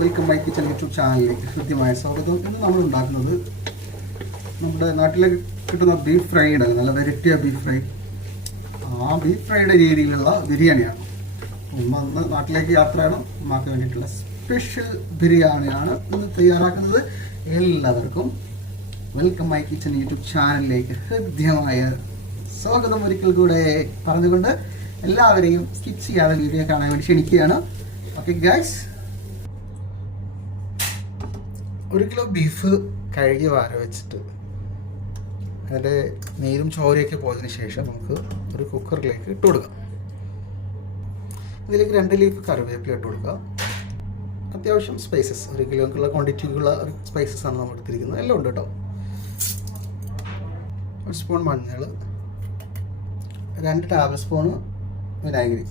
Welcome my kitchen YouTube ചാനലിലേക്ക് ഹൃദ്യമായ സ്വാഗതം. ഇന്ന് നമ്മൾ ഉണ്ടാക്കുന്നത് നമ്മുടെ നാട്ടിലെ കിട്ടുന്ന ബീഫ് ഫ്രൈ ഉണ്ടല്ലോ നല്ല വെരട്ടിയ ബീഫ് ഫ്രൈ ആ ബീഫ് ഫ്രൈയുടെ രീതിയിലുള്ള ബിരിയാണിയാണ്. ഉമ്മ ഇന്ന് നാട്ടിലേക്ക് യാത്രയാണ്. ഉമ്മാക്ക് വേണ്ടിയിട്ടുള്ള സ്പെഷ്യൽ ബിരിയാണിയാണ് ഇന്ന് തയ്യാറാക്കുന്നത്. എല്ലാവർക്കും വെൽക്കം മൈ കിച്ചൺ യൂട്യൂബ് ചാനലിലേക്ക് ഹൃദ്യമായ സ്വാഗതം ഒരിക്കൽ കൂടെ പറഞ്ഞുകൊണ്ട് എല്ലാവരെയും സ്കിച്ച് ചെയ്യാതെ വീഡിയോ കാണാൻ വേണ്ടി ക്ഷണിക്കുകയാണ്. ഓക്കെ ഗൈസ് ഒരു കിലോ ബീഫ് കഴുകി വാര വെച്ചിട്ട് അതിന്റെ നീരും ചോരയൊക്കെ പോയതിന് ശേഷം നമുക്ക് ഒരു കുക്കറിലേക്ക് ഇട്ട് കൊടുക്കാം. ഇതിലേക്ക് രണ്ട് ലീഫ് കറിവേപ്പില ഇട്ട് കൊടുക്കാം. അത്യാവശ്യം സ്പൈസസ് ഒരു കിലോക്കുള്ള ക്വാണ്ടിറ്റിക്കുള്ള സ്പൈസസ് ആണ് നമ്മൾ എടുത്തിരിക്കുന്നത്. എല്ലാം ഉണ്ട് കേട്ടോ. ഒരു സ്പൂൺ മഞ്ഞൾ രണ്ട് ടേബിൾ സ്പൂണ് വിനാഗിരി.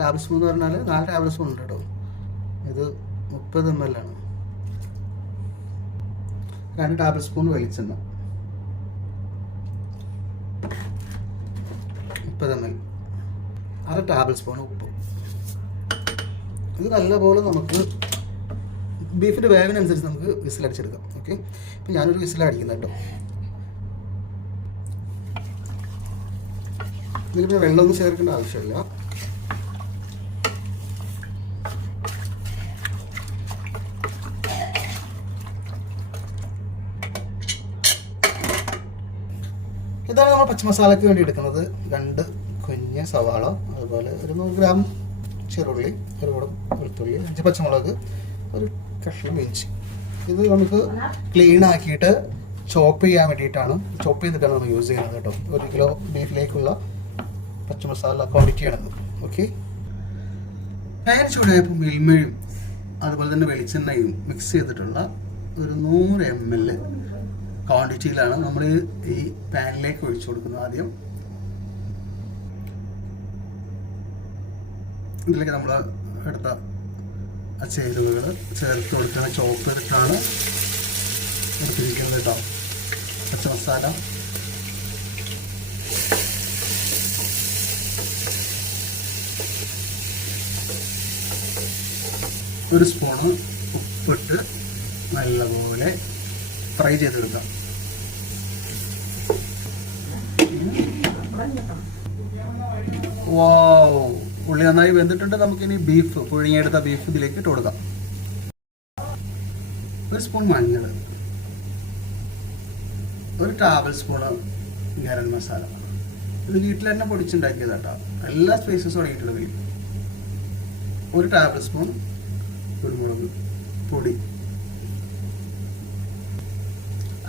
ടേബിൾ സ്പൂൺ എന്ന് പറഞ്ഞാൽ നാല് ടേബിൾ സ്പൂൺ ഉണ്ട് കേട്ടോ. ഇത് മുപ്പത് എം എൽ ആണ്. രണ്ട് ടേബിൾ സ്പൂൺ വെളിച്ചെണ്ണ. മുപ്പത് എം എൽ അര ടേബിൾ സ്പൂൺ ഉപ്പ്. ഇത് നല്ലപോലെ നമുക്ക് ബീഫിന്റെ വേവിനനുസരിച്ച് നമുക്ക് വിസിലടിച്ചെടുക്കാം. ഓക്കെ? ഇപ്പം ഞാനൊരു വിസിലടിക്കുന്നത് കേട്ടോ. ഇതിൽ പിന്നെ വെള്ളമൊന്നും ചേർക്കേണ്ട ആവശ്യമില്ല. ഇതാണ് മസാലയ്ക്ക് വേണ്ടി എടുക്കുന്നത് രണ്ട് കുഞ്ഞ് സവാള അതുപോലെ ഒരു നൂറ് ഗ്രാം ചെറുള്ളി ഒരു കൂടം വെളുത്തുള്ളി അഞ്ച് പച്ചമുളക് ഒരു കഷ്ണം ഇഞ്ചി. ഇത് നമുക്ക് ക്ലീൻ ആക്കിയിട്ട് ചോപ്പ് ചെയ്യാൻ വേണ്ടിയിട്ടാണ്. ചോപ്പ് ചെയ്തിട്ടാണ് നമ്മൾ യൂസ് ചെയ്യുന്നത് കേട്ടോ. ഒരു കിലോ ബീഫിലേക്കുള്ള പച്ചമസാല ക്വാണ്ടിറ്റിയാണത് ഓക്കെ പാൻ ചൂടായപ്പോൾ മിൽമയും അതുപോലെ തന്നെ വെളിച്ചെണ്ണയും മിക്സ് ചെയ്തിട്ടുള്ള ഒരു നൂറ് എം എൽ ക്വാണ്ടിറ്റിയിലാണ് നമ്മൾ ഈ പാനിലേക്ക് ഒഴിച്ചു കൊടുക്കുന്നത് ആദ്യം. ഇതിലേക്ക് നമ്മൾ എടുത്ത ആ ചേരുവകൾ ചേർത്ത് കൊടുക്കുന്ന ചോപ്പ് എടുത്താണ് എടുത്തിരിക്കുന്നത് കേട്ടോ. പച്ച മസാല. ഒരു സ്പൂണ് ഉപ്പിട്ട് നല്ലപോലെ ഫ്രൈ ചെയ്തെടുക്കാം. ഉള്ളി നന്നായി വെന്തിട്ടുണ്ട്. നമുക്കിനി ബീഫ് പുഴുങ്ങിയെടുത്ത ബീഫ് ഇതിലേക്ക് ഇട്ട് കൊടുക്കാം. ഒരു സ്പൂൺ മഞ്ഞൾ. ഒരു ടേബിൾ സ്പൂണ് ഗരം മസാല. ഇത് വീട്ടിൽ തന്നെ പൊടിച്ചുണ്ടാക്കിയത് കേട്ടോ എല്ലാ സ്പൈസസും അടങ്ങിയിട്ടുള്ള വീട്ടിൽ ഒരു ടേബിൾ സ്പൂൺ കുരുമുളക് പൊടി.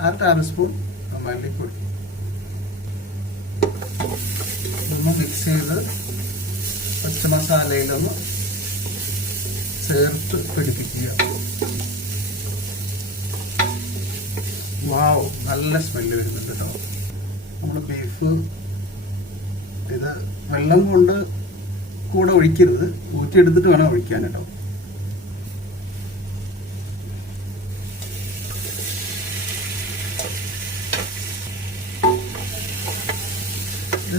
അര ടേബിൾ സ്പൂൺ മല്ലിപ്പൊടി. ഇതൊന്ന് മിക്സ് ചെയ്ത് പച്ചമസാലയിലൊന്ന് ചേർത്ത് പിടിപ്പിക്കുക. വാവ് നല്ല സ്മെല്ല് വരുന്നുണ്ട് കേട്ടോ നമ്മൾ ബീഫ് ഇത് വെള്ളം കൊണ്ട് കൂടെ ഒഴിക്കരുത്. ഊറ്റിയെടുത്തിട്ട് വേണം ഒഴിക്കാൻ കേട്ടോ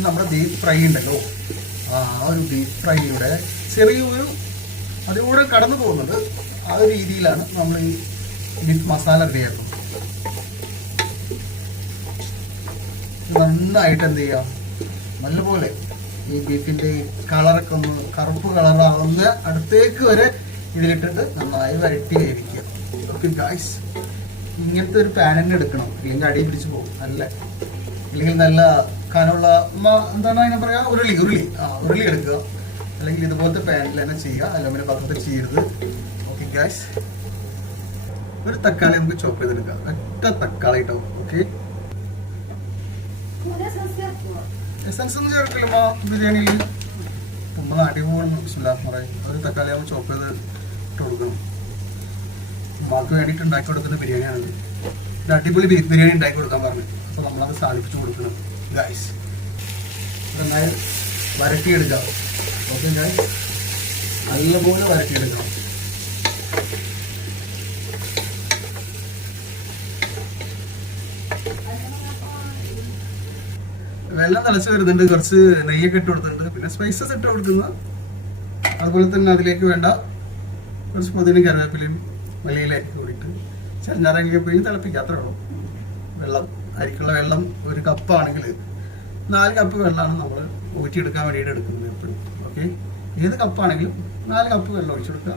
ഇത് നമ്മുടെ ബീഫ് ഫ്രൈ ഉണ്ടല്ലോ. ആ ഒരു ബീഫ് ഫ്രൈയുടെ ചെറിയൊരു അതിലൂടെ കടന്നു പോകുന്നുണ്ട് ആ ഒരു രീതിയിലാണ് നമ്മൾ ഈ ബീഫ് മസാല റെഡിയാക്കുന്നത് നന്നായിട്ട് എന്ത് ചെയ്യാം? നല്ലപോലെ ഈ ബീഫിന്റെ കളറൊക്കെ ഒന്ന് കറുപ്പ് കളറാവുന്ന അടുത്തേക്ക് വരെ ഇതിലിട്ടിട്ട് നന്നായി വരട്ടി വേവിക്കുക ഓക്കെ ഗായ്സ് ഇങ്ങനത്തെ ഒരു പാൻ എടുക്കണം. ഇല്ലെങ്കിൽ അടി പിടിച്ച് പോകും. നല്ല അല്ലെങ്കിൽ നല്ല കനമുള്ള എന്താണ് അതിനെ പറയാ? ഉരുളി ഉരുളി. ആ ഉരുളി എടുക്കുക. അല്ലെങ്കിൽ ഇതുപോലത്തെ പാനിൽ തന്നെ ചെയ്യുക. അലുമിനിയം പത്രത്തിൽ ചെയ്യരുത്. ഓക്കെ ഗ്യാസ് ഒരു തക്കാളി നമുക്ക് ചോപ്പ് ചെയ്തെടുക്കാം. ഒറ്റ തക്കാളി കേട്ടോ ഓക്കെ എസൻസ് ഒന്നും ചേർക്കില്ല ബിരിയാണിയിൽ നമ്മൾ അടിപൊളി ബിസ്മില്ലാഹ് പറയും ഒരു തക്കാളി നമ്മൾ ചോപ്പ് ചെയ്ത് ഇട്ട് കൊടുക്കണം. ഉമ്മാക്ക് വേണ്ടിയിട്ട് ഉണ്ടാക്കി കൊടുക്കുന്ന ബിരിയാണിയാണിത്. ഒരു അടിപൊളി ബീഫ് ബിരിയാണി ഉണ്ടാക്കി കൊടുക്കാൻ പറഞ്ഞു. അപ്പോൾ നമ്മളത് സാധിപ്പിച്ചു കൊടുക്കണം. ഗായ്സ് നന്നായി വരട്ടിയെടുക്കാം. ഓക്കെ ഗൈസ് നല്ലപോലെ വരട്ടിയെടുക്കാം. വെള്ളം തിളച്ച് വരുന്നുണ്ട് കുറച്ച് നെയ്യൊക്കെ ഇട്ട് കൊടുത്തിട്ടുണ്ട്. പിന്നെ സ്പൈസസ് ഇട്ട് കൊടുക്കുന്ന അതുപോലെ തന്നെ അതിലേക്ക് വേണ്ട കുറച്ച് പൊതിനും കറിവേപ്പിലയും മല്ലിയിലേക്ക് കൂടിയിട്ട്. ചെറുനാരങ്ങ പിഴിഞ്ഞ് തിളപ്പിക്കാത്രേ വെള്ളം. അരിക്കുള്ള വെള്ളം ഒരു കപ്പാണെങ്കിൽ നാല് കപ്പ് വെള്ളമാണ് നമ്മൾ ഊറ്റിയെടുക്കാൻ വേണ്ടിയിട്ട് എടുക്കുന്നത് എപ്പോഴും. ഓക്കെ ഏത് കപ്പാണെങ്കിലും നാല് കപ്പ് വെള്ളം ഒഴിച്ചു കൊടുക്കുക.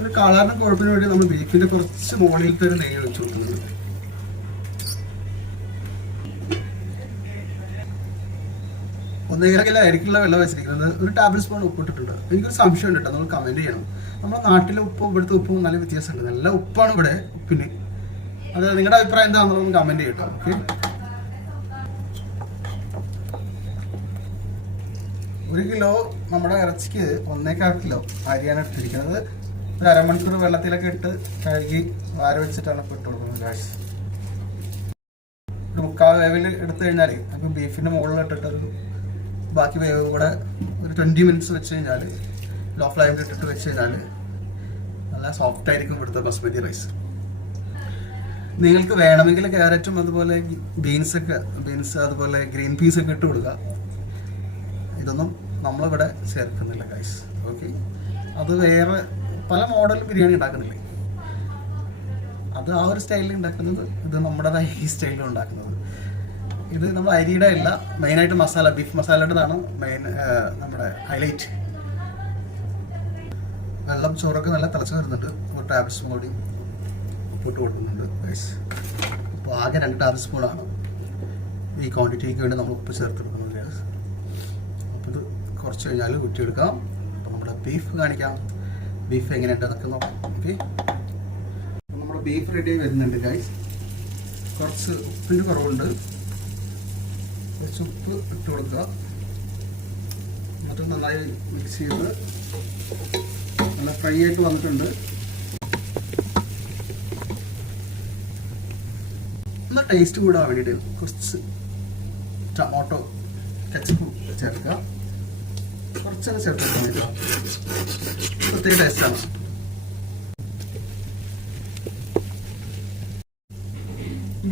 ഒരു കളറിന് കുഴപ്പത്തിന് വേണ്ടി നമ്മൾ ബീഫിന്റെ കുറച്ച് മുകളിലത്തെ ഒരു നെയ്യ് ഒഴിച്ചു കൊടുക്കുന്നുണ്ട്. ഒന്നേകാല അരിക്കുള്ള വെള്ളം വെച്ചിരിക്കുന്നത് ഒരു ടേബിൾ സ്പൂൺ ഉപ്പ് ഇട്ടിട്ടുണ്ട്. എനിക്കൊരു സംശയം ഉണ്ട് കേട്ടോ നമ്മൾ കമന്റ് ചെയ്യണം. നമ്മുടെ നാട്ടിലെ ഉപ്പും ഇവിടുത്തെ ഉപ്പും നല്ല വ്യത്യാസമുണ്ട്. നല്ല ഉപ്പാണ് ഇവിടെ ഉപ്പിന്. അത് നിങ്ങളുടെ അഭിപ്രായം എന്താണെന്നുള്ളത് കമന്റ് ചെയ്യട്ടോ ഓക്കെ ഒരു കിലോ നമ്മുടെ ഇറച്ചിക്ക് ഒന്നേക്കാൽ കിലോ അരിയാണ് എടുത്തിരിക്കുന്നത്. ഒരു അരമണിക്കൂർ വെള്ളത്തിലൊക്കെ ഇട്ട് കഴുകി വാര വെച്ചിട്ടാണ് ഇപ്പോൾ ഇട്ട് കൊടുക്കുന്നത് കാശ് ഒരു മുക്കാൽ വേവിൽ എടുത്തു കഴിഞ്ഞാൽ നമുക്ക് ബീഫിന്റെ മുകളിൽ ഇട്ടിട്ട് ഒരു ബാക്കി വേവ് കൂടെ ഒരു ട്വന്റി മിനിറ്റ്സ് വെച്ച് കഴിഞ്ഞാൽ ലോ ഫ്ലൈമിൽ ഇട്ടിട്ട് വെച്ച് കഴിഞ്ഞാൽ നല്ല സോഫ്റ്റ് ആയിരിക്കും ഇവിടുത്തെ ബസ്മതി റൈസ് നിങ്ങൾക്ക് വേണമെങ്കിൽ ക്യാരറ്റും അതുപോലെ ബീൻസ് ഒക്കെ ബീൻസ് അതുപോലെ ഗ്രീൻ പീസ് ഒക്കെ ഇട്ട് കൊടുക്കുക ഇതൊന്നും നമ്മളിവിടെ ചേർക്കുന്നില്ല ഗൈസ് ഓക്കെ അത് വേറെ പല മോഡൽ ബിരിയാണി ഉണ്ടാക്കുന്നില്ലേ? അത് ആ ഒരു സ്റ്റൈലിൽ ഉണ്ടാക്കുന്നത് ഇത് നമ്മുടേതായ ഈ സ്റ്റൈലിൽ ഉണ്ടാക്കുന്നത്. ഇത് നമ്മൾ അരിയുടെ അല്ല മെയിനായിട്ട് മസാല ബീഫ് മസാലയുടേതാണ് മെയിൻ നമ്മുടെ ഹൈലൈറ്റ് വെള്ളം ചോറൊക്കെ നല്ല തിളച്ച് വരുന്നുണ്ട്. ഒരു സ്പൂൺ കൂടി. ഉപ്പിട്ട് കൊടുക്കുന്നുണ്ട് ഗൈസ് അപ്പോൾ ആകെ രണ്ട് ടേബിൾ സ്പൂണാണ് ഈ ക്വാണ്ടിറ്റിക്ക് വേണ്ടി നമ്മൾ ഉപ്പ് ചേർത്ത് കൊടുക്കുന്നത് ഗൈസ് അപ്പോൾ ഇത് കുറച്ച് കഴിഞ്ഞാൽ ഊറ്റിയെടുക്കാം. അപ്പോൾ നമ്മുടെ ബീഫ് കാണിക്കാം. ബീഫ് എങ്ങനെയുണ്ട്? അതൊക്കെ നോക്കാം. ഓക്കെ നമ്മുടെ ബീഫ് റെഡി വരുന്നുണ്ട് ഗൈസ് കുറച്ച് ഉപ്പിന്റെ കുറവുണ്ട്. കുറച്ച് ഉപ്പ് ഇട്ട് കൊടുക്കുക. എന്നിട്ട് നന്നായി മിക്സ് ചെയ്ത് നല്ല ഫ്രൈ ആയിട്ട് വന്നിട്ടുണ്ട്. ഒന്ന് ടേസ്റ്റ് കൂടാൻ വേണ്ടിയിട്ട് കുറച്ച് ടൊമാറ്റോ കച്ചപ്പ് ചേർക്കുക. കുറച്ചൊക്കെ ചേർത്ത് പ്രത്യേക ടേസ്റ്റാണ്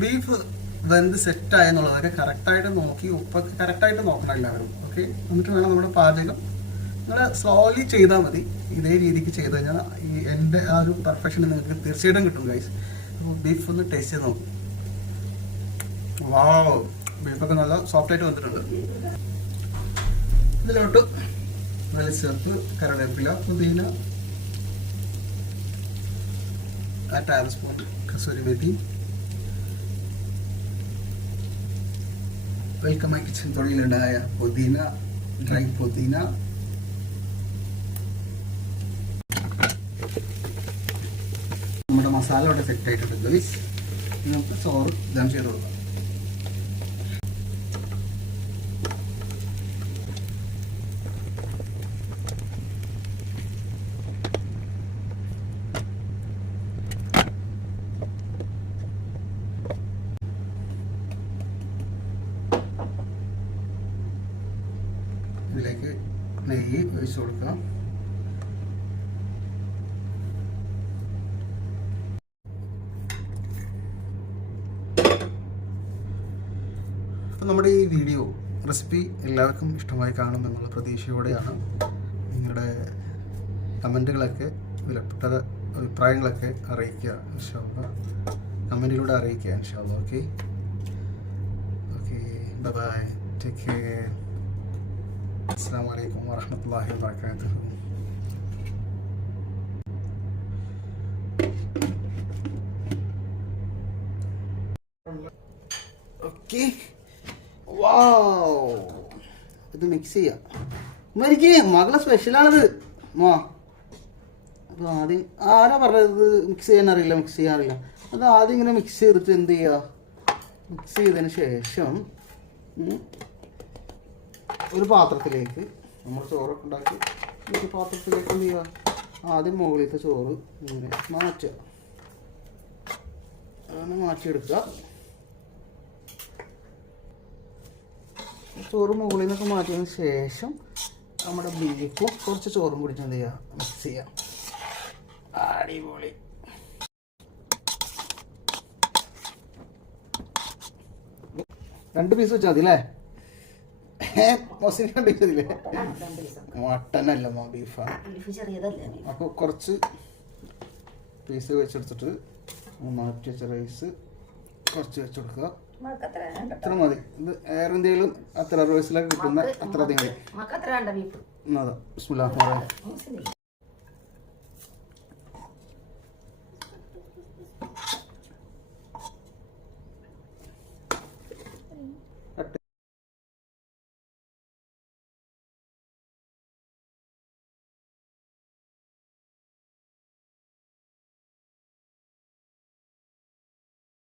ബീഫ് വെന്ത് സെറ്റ് ആയെന്നുള്ളതൊക്കെ കറക്റ്റായിട്ട് നോക്കി ഉപ്പൊക്കെ കറക്റ്റായിട്ട് നോക്കണം എല്ലാവരും ഓക്കെ എന്നിട്ട് വേണം നമ്മുടെ പാചകം നിങ്ങൾ സ്ലോലി ചെയ്താൽ മതി. ഇതേ രീതിക്ക് ചെയ്ത് കഴിഞ്ഞാൽ ഈ എന്റെ ആ ഒരു പെർഫെക്ഷൻ നിങ്ങൾക്ക് തീർച്ചയായിട്ടും കിട്ടും ഗൈസ് അപ്പോൾ ബീഫ് ഒന്ന് ടേസ്റ്റ് ചെയ്ത് നോക്കും. വാവ്. ബീഫൊക്കെ നല്ല സോഫ്റ്റ് ആയിട്ട് വന്നിട്ടുണ്ട്. ഇതിലോട്ട് നല്ല ചേർത്ത് കറിവേപ്പില പുതിന ആ tablespoon kasuri methi welcome my kitchen തൊഴിലുണ്ടായ പുതിന ഡ്രൈ പുതിന. നമ്മുടെ മസാല അവിടെ സെറ്റ് ആയിട്ടുണ്ട്. ഗൈസ് നമുക്ക് ചോറ് ഇതാണ് ചെയ്ത് കൊടുക്കാം ഇതിലേക്ക് നെയ്യ് ഒഴിച്ചു കൊടുക്കാം അപ്പം നമ്മുടെ ഈ വീഡിയോ റെസിപ്പി എല്ലാവർക്കും ഇഷ്ടമായി കാണും എന്നുള്ള പ്രതീക്ഷയോടെയാണ് നിങ്ങളുടെ കമന്റുകളൊക്കെ വിലപ്പെട്ട അഭിപ്രായങ്ങളൊക്കെ അറിയിക്കുക ഇൻഷാല്ല കമന്റിലൂടെ അറിയിക്കുക ഇൻഷാല്ല okay? Okay bye. Take care. അസ്സാം വലൈക്കും വാഹമത്തല്ലാഹി വാബർക്കാത്തു ഓക്കെ. വാവ്. ഇത് മിക്സ് ചെയ്യാം. മരിക്കേ മകളെ സ്പെഷ്യലാണിത് മാ അപ്പോൾ ആദ്യം ആരാ പറഞ്ഞത് മിക്സ് ചെയ്യാൻ അറിയില്ല മിക്സ് ചെയ്യാൻ അറിയില്ല. അത് ആദ്യം ഇങ്ങനെ മിക്സ് ചെയ്തിട്ട് എന്ത് ചെയ്യുക മിക്സ് ചെയ്തതിന് ശേഷം ഒരു പാത്രത്തിലേക്ക് നമ്മൾ ചോറൊക്കെ ഉണ്ടാക്കി. ഒരു പാത്രത്തിലേക്ക് എന്ത് ചെയ്യുക? ആദ്യം മുകളിലത്തെ ചോറ് ഇങ്ങനെ മാറ്റുക. അങ്ങനെ മാറ്റിയെടുക്കുക. ചോറ് മുകളിൽ നിന്നൊക്കെ മാറ്റിയതിന് ശേഷം നമ്മുടെ ബീഫും കുറച്ച് ചോറും കൂടി എന്ത് ചെയ്യുക? മിക്സ് ചെയ്യാം അടിപൊളി. രണ്ട് പീസ് വെച്ചാൽ മതി അല്ലേ? മൊസിന് മട്ടനല്ല ബീഫാണ് അപ്പോൾ കുറച്ച് പീസ് വെച്ചെടുത്തിട്ട് മാറ്റി വെച്ച റൈസ് കുറച്ച് വെച്ച് കൊടുക്കുക. മക്ക അത്ര മതി. ഇത് വേറെ എന്തെങ്കിലും അത്ര റൈസിലൊക്കെ കിട്ടുന്ന അത്ര അധികം മതി